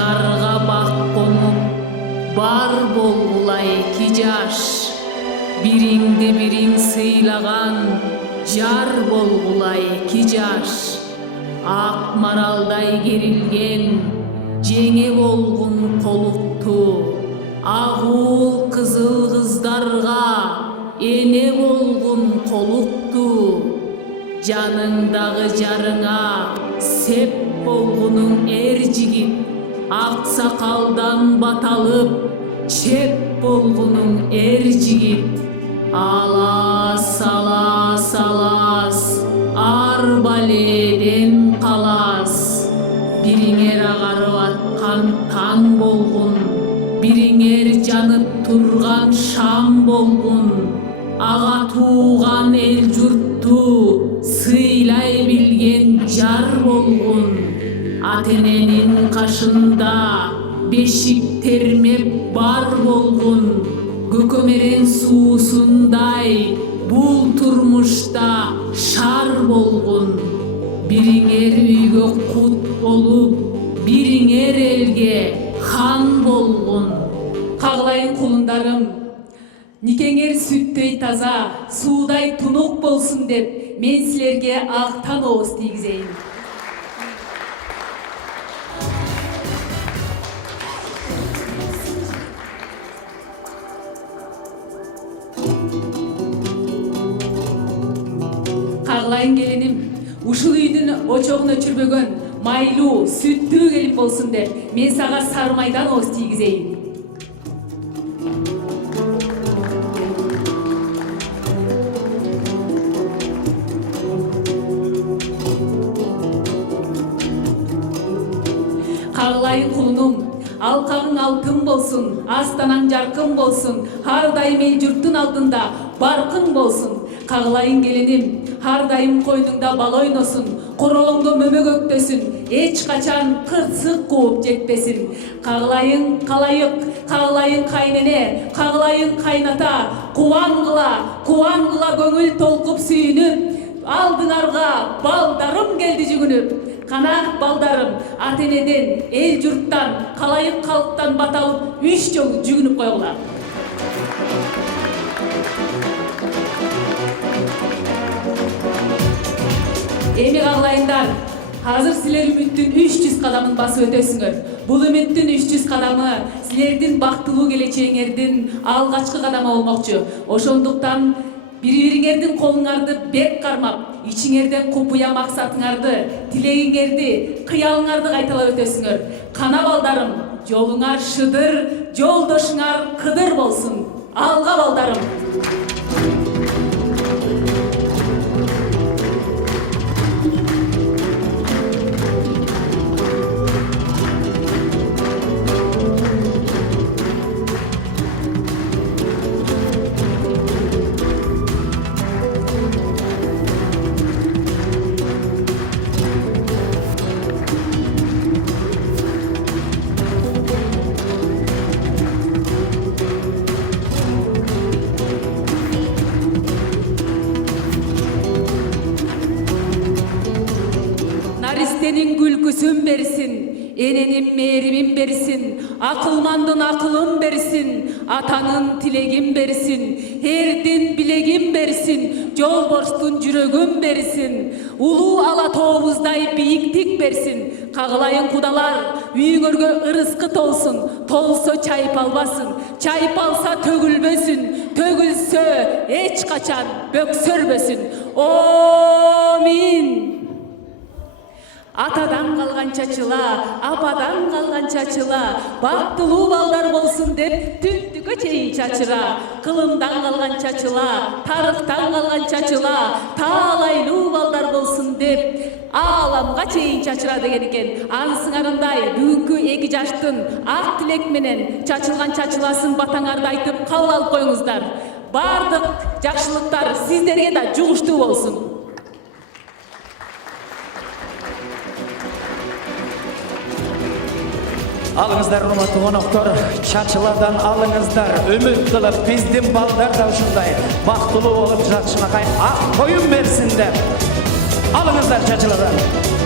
Башыңарга бак конуп, бар болгула эки жаш. Бириңди бириң сыйлаган, жар болгула эки жаш. Ак маралдай керилген, жеңе болгун колукту. Агул кызыл кыздарга, эне болгун колукту. Жаныңдагы жарыңа сеп болгунуң эр жигит. Ак сакалдан баталып, чеп болгунуң эр жигит. Алас, алас, алас, арбаледен калас. Бириңер агарып аткан таң болгун, бириңер жанып турган шам болгун. Ага тууган эл журтту сыйлай билген жар болгун. Ата-эненин кашында бешик термеп бар болгун. Көкөмерен суусундай бул турмушта шар болгун. Бириңер үйгө кут болуп, бириңер элге хан болгун. Кагылайын кулундарым, никеңер сүттөй таза, суудай тунук болсун деп мен силерге актан ооз тийгизейин. Кагылайын келиним, ушул үйдүн очогун өчүрбөгөн, майлуу, сүттүү келип болсун деп мен сага сары майдан ооз тийгизейин. Кагылайын кулунум, алкагың алтын болсун, астанаң жаркын болсун, ар дайым эл журттун алдында баркың болсун. Кагылайын келиним, ар дайым койнуңда бала ойносун, королоңдо мөмө көктөсүн, эч качан кырсык кууп жетпесин. Кагылайын калайык, кагылайын кайнене, кагылайын кайната, кубангыла көңүл толкуп сүйүнүп, алдыңарга балдарым келди жүгүнүп. Канак балдарым, ата-энеден, эл журттан, калайык калктан баталып, 3 жол жүгүнүп койгула. Эми кагылайындар, азыр силер үмүттүн 300 кадамын басып өтөсүңөр. Бул үмүттүн 300 кадамы силердин бактылуу келечегиңердин алгачкы кадамы болмокчу. Ошондуктан бири-бириңердин колуңарды бек кармап, ичиңерден купуя максатыңарды, тилегиңерди, кыялыңарды кайталап өтөсүңөр. Кана балдарым, жолуңар шыдыр, жолдошуңар кыдыр болсун. Алга балдарым. Наристенин күлкүсүн берсин, эненин мээримин берсин, акылмандын акылын берсин, атанын тилегин берсин, эрдин билегин берсин, жолборстун жүрөгүн берсин, улуу ала тообуздай бийиктик берсин. Кагылайын кудалар, үйүңөргө ырыскы толсун, толсо чайпалбасын, чайпалса төгүлбөсүн, төгүлсө эч качан бөксөрбөсүн. Амин. Атадан калган чачыла, ападан калган чачыла, бактылуу балдар болсун деп түптүккө чейин чачыра. Кылымдан калган чачыла, тарыхтан калган чачыла, таалайлуу балдар болсун деп ааламга чейин чачыра деген экен. Анысыңарындай бүгүнкү эки жаштын ак тилек менен чачылган чачыласын батаңарды айтып кабыл алып коюңуздар. Бардык жакшылыктар сиздерге да жугуштуу болсун. Алыңыздар, урматтуу коноктор, чачылардан алыңыздар, үмүт кылып, биздин балдар да ушундай бактылуу болуп, жакшынакай ак коюн берсин деп. Алыңыздар чачылардан.